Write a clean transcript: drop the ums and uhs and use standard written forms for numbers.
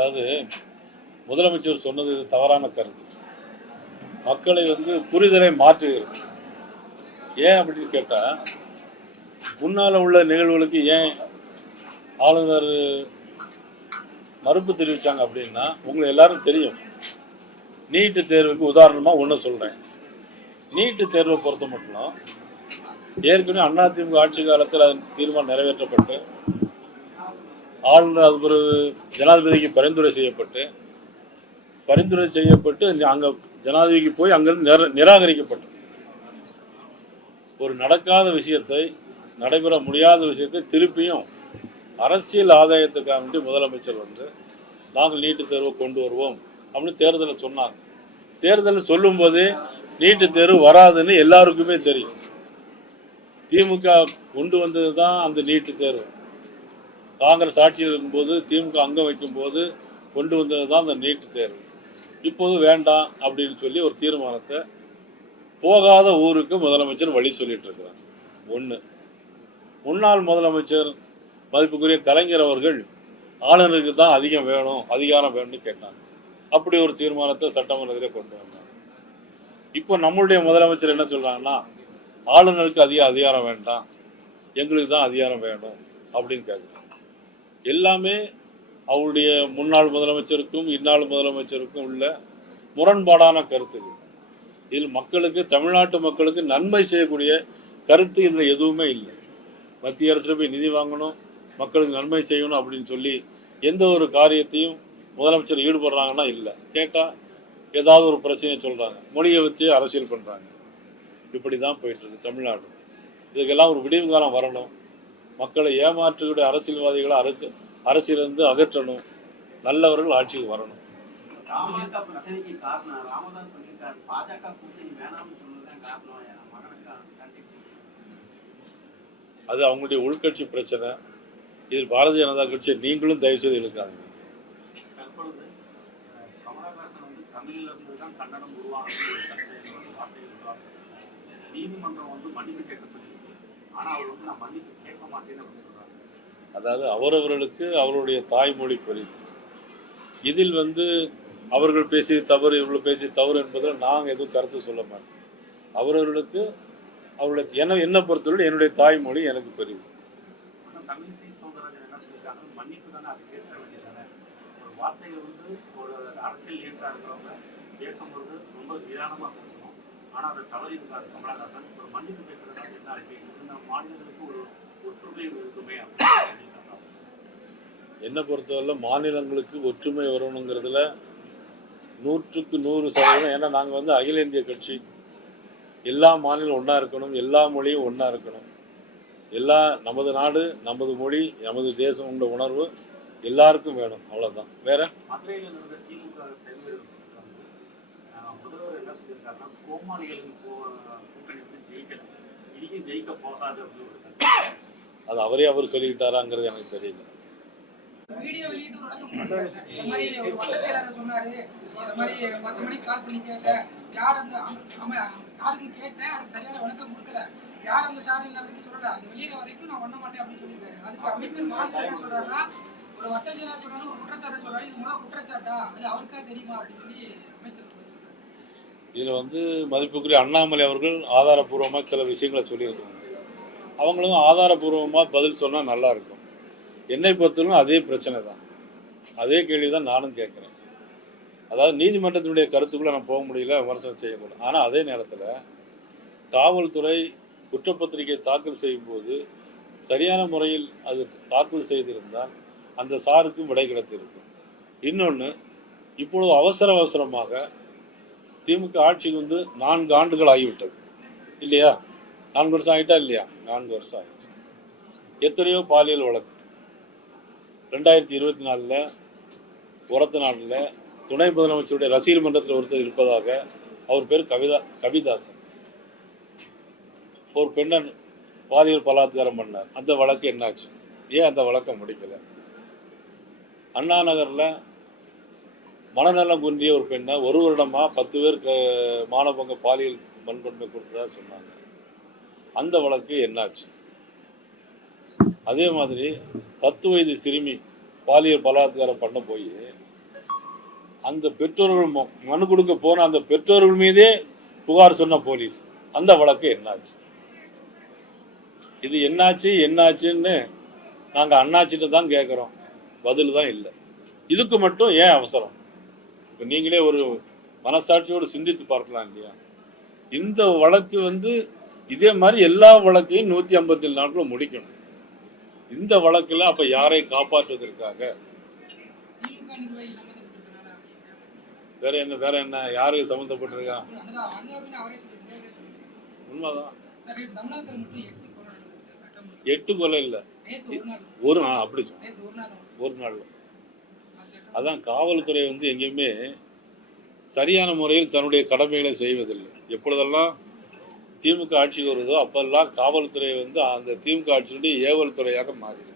அதாவது முதலமைச்சர் சொன்னது தவறான கருத்து. மக்களை புரிதலை மாற்றுகிறது. ஏன் அப்படின்னு கேட்டால், முன்னால் உள்ள நிகழ்வுகளுக்கு ஏன் ஆளுநர் மறுப்பு தெரிவித்தாங்க அப்படின்னா, உங்களுக்கு எல்லாரும் தெரியும். நீட்டு தேர்வுக்கு உதாரணமாக ஒன்று சொல்கிறேன். நீட்டு தேர்வை பொறுத்த மட்டும் ஏற்கனவே அதிமுக ஆட்சி காலத்தில் அதன் தீர்மானம் நிறைவேற்றப்பட்டு ஆளுநர் அது பிறகு ஜனாதிபதிக்கு பரிந்துரை செய்யப்பட்டு அங்கே ஜனாதிபதிக்கு போய் அங்கிருந்து நிராகரிக்கப்பட்டது. ஒரு நடக்காத விஷயத்தை, நடைபெற முடியாத விஷயத்தை திருப்பியும் அரசியல் ஆதாயத்துக்காக வேண்டி முதலமைச்சர் நாங்கள் நீட்டு தேர்வை கொண்டு வருவோம் அப்படின்னு தேர்தலில் சொன்னாங்க. தேர்தலில் சொல்லும் போதே நீட்டு தேர்வு வராதுன்னு எல்லாருக்குமே தெரியும். திமுக கொண்டு வந்தது தான் அந்த நீட்டு தேர்வு. காங்கிரஸ் ஆட்சியில் இருக்கும்போது திமுக அங்கம் வைக்கும்போது கொண்டு வந்தது தான் அந்த நீட்டு தேர்வு. இப்போது வேண்டாம் அப்படின்னு சொல்லி ஒரு தீர்மானத்தை போகாத ஊருக்கு முதலமைச்சர் வழி சொல்லிட்டு இருக்கிறார். ஒன்று, முன்னாள் முதலமைச்சர் மதிப்புக்குரிய கலைஞர் அவர்கள் ஆளுநருக்கு தான் அதிகாரம் வேணும்னு கேட்டாங்க. அப்படி ஒரு தீர்மானத்தை சட்டமன்றத்திலே கொண்டு வந்தாங்க. இப்போ நம்மளுடைய முதலமைச்சர் என்ன சொல்றாங்கன்னா, ஆளுநருக்கு அதிகாரம் வேண்டாம், எங்களுக்கு தான் அதிகாரம் வேணும் அப்படின்னு கேட்குறாங்க. எல்லாமே அவருடைய முன்னாள் முதலமைச்சருக்கும் இந்நாள் முதலமைச்சருக்கும் உள்ள முரண்பாடான கருத்துக்கள். இதில் மக்களுக்கு, தமிழ்நாட்டு மக்களுக்கு நன்மை செய்யக்கூடிய கருத்து இதில் எதுவுமே இல்லை. மத்திய அரசு போய் நிதி வாங்கணும், மக்களுக்கு நன்மை செய்யணும் அப்படின்னு சொல்லி எந்த ஒரு காரியத்தையும் முதலமைச்சர் ஈடுபடுறாங்கன்னா இல்லை. கேட்டால் ஏதாவது ஒரு பிரச்சனையை சொல்கிறாங்க, மொழியை வச்சு அரசியல் பண்ணுறாங்க. இப்படி தான் போயிட்டுருக்கு தமிழ்நாடு. இதுக்கெல்லாம் ஒரு விடிவு காலம் வரணும். மக்களை ஏமாற்றக்கூடிய அரசியல்வாதிகளை அரசியலிருந்து அகற்றணும். நல்லவர்கள் ஆட்சிக்கு வரணும். அது அவங்களுடைய உள்கட்சி பிரச்சனை. இதில் பாரதிய ஜனதா கட்சியை நீங்களும் தயவு செய்து இழுக்காங்க. அதாவது அவரவர்களுக்கு அவருடைய தாய்மொழி பெரிது. இதில் அவர்கள் பேசிய தவறு, இவர்கள் பேசிய தவறு என்பதில் நாங்கள் எதுவும் கருத்து சொல்ல மாட்டோம். அவரவர்களுக்கு அவருடைய என்னை பொறுத்தவரை என்னுடைய தாய்மொழி எனக்கு பெரிது. என்னை பொறுத்தவரை மாநிலங்களுக்கு ஒற்றுமை வரணுங்கிறதுல 100க்கு 100%. ஏன்னா நாங்கள் அகில இந்திய கட்சி. எல்லா மாநிலம் ஒன்றா இருக்கணும், எல்லா மொழியும் ஒன்றா இருக்கணும். நமது நாடு, நமது மொழி, நமது தேசம் உணர்வு எல்லாருக்கும் வேணும். அவ்வளோதான். வேற அது அவர் சொல்லிக்கிட்டாராங்கிறது எனக்கு தெரியல. வீடியோ வெளியிட்டு இந்த மாதிரி ஒரு வட்ட செயலாளர் சொன்னாரு, இந்த மாதிரி 10 மணிக்கு கால் பண்ணி கேட்டேன், யாருக்கு கேட்டேன், அதுக்கு சரியான விளக்கம் கொடுக்கல, யார் அந்த சார் வரைக்கும் சொல்லல, அது வெளியில வரைக்கும் நான் பண்ண மாட்டேன் அப்படின்னு சொல்லியிருக்காரு. அதுக்கு அமைச்சர் மாசு என்ன சொல்றாருன்னா, ஒரு வட்ட செயலாளர் சொல்றாரு, ஒரு குற்றச்சாட்டு சொல்றாரு, இது முதல் குற்றச்சாட்டா, அது அவருக்கா தெரியுமா அப்படின்னு சொல்லி அமைச்சர். இதில் மதிப்புக்குரிய அண்ணாமலை அவர்கள் ஆதாரபூர்வமாக சில விஷயங்களை சொல்லியிருக்காங்க. அவங்களும் ஆதாரபூர்வமாக பதில் சொன்னால் நல்லா இருக்கும். என்னை பொறுத்தவரைக்கும் அதே பிரச்சனை தான், அதே கேள்வி தான் நானும் கேட்குறேன். அதாவது நீதிமன்றத்தினுடைய கருத்துக்குள்ளே நான் போக முடியல, விமர்சனம் செய்யக்கூடாது. ஆனால் அதே நேரத்தில் காவல்துறை குற்றப்பத்திரிகை தாக்கல் செய்யும்போது சரியான முறையில் அது தாக்கல் செய்திருந்தால் அந்த சாருக்கும் விடை கிடைத்திருக்கும். இன்னொன்று, இப்பொழுது அவசரமாக திமுக ஆட்சிக்கு 4 ஆண்டுகள் ஆகிவிட்டது இல்லையா? 4 வருஷம் ஆகிட்டா இல்லையா? 4 வருஷம் ஆகிடுச்சு. எத்தனையோ பாலியல் வழக்கு. 2024 ஒரத்தநாட்டில் துணை முதலமைச்சருடைய ரசிகர் மன்றத்தில் ஒருத்தர் இருப்பதாக, அவர் பேர் கவிதாசன், ஒரு பெண்ணை பாலியல் பலாத்காரம் பண்ணார். அந்த வழக்கு என்னாச்சு? ஏன் அந்த வழக்கை முடிக்கலை? அண்ணா நகரில் மனநலம் குன்றிய ஒரு பெண்ணை 1 வருடமாக 10 பேர் மானபங்க பாலியல் வன்கொடுமை கொடுத்ததா சொன்னாங்க. அந்த வழக்கு என்னாச்சு? அதே மாதிரி 10 வயது சிறுமி பாலியல் பலாத்காரம் பண்ண போய் அந்த பெற்றோர்கள் மனு கொடுக்க போன அந்த பெற்றோர்கள் மீதே புகார் சொன்ன போலீஸ், அந்த வழக்கு என்னாச்சு? இது என்னாச்சுன்னு நாங்கள் அண்ணாச்சிட்ட தான் கேட்குறோம், பதில் தான் இல்லை. இதுக்கு மட்டும் ஏன் அவசரம்? இப்போ நீங்களே ஒரு மனசாட்சியோடு சிந்தித்து பார்க்கலாம் இல்லையா? இந்த வழக்கு இதே மாதிரி எல்லா வழக்கையும் 157 நாட்களும் முடிக்கணும். இந்த வழக்கில் அப்போ யாரை காப்பாற்றுவதற்காக திமுக நிர்வாகி சம்மந்தப்பட்டிருக்கனால வேற என்ன யாருக்கு சம்மந்தப்பட்டிருக்கான்? அவரே சொல்லியிருக்காரு. உண்மைதான். சரி, தமிழகத்தில் மட்டும் 8 கொலை நடந்திருக்கு. சட்டம் 8 கொலை இல்லை, நேற்று ஒரு நாள் ஒரு நாள். அப்படி நேற்று ஒரு நாள் ஒரு நாள். அதான் காவல்துறை எங்கேயுமே சரியான முறையில் தன்னுடைய கடமைகளை செய்வதில்லை. எப்பொழுதெல்லாம் திமுக ஆட்சிக்கு வருதோ அப்பெல்லாம் காவல்துறை அந்த திமுக ஆட்சியினுடைய ஏவல் துறையாக மாறிடும்.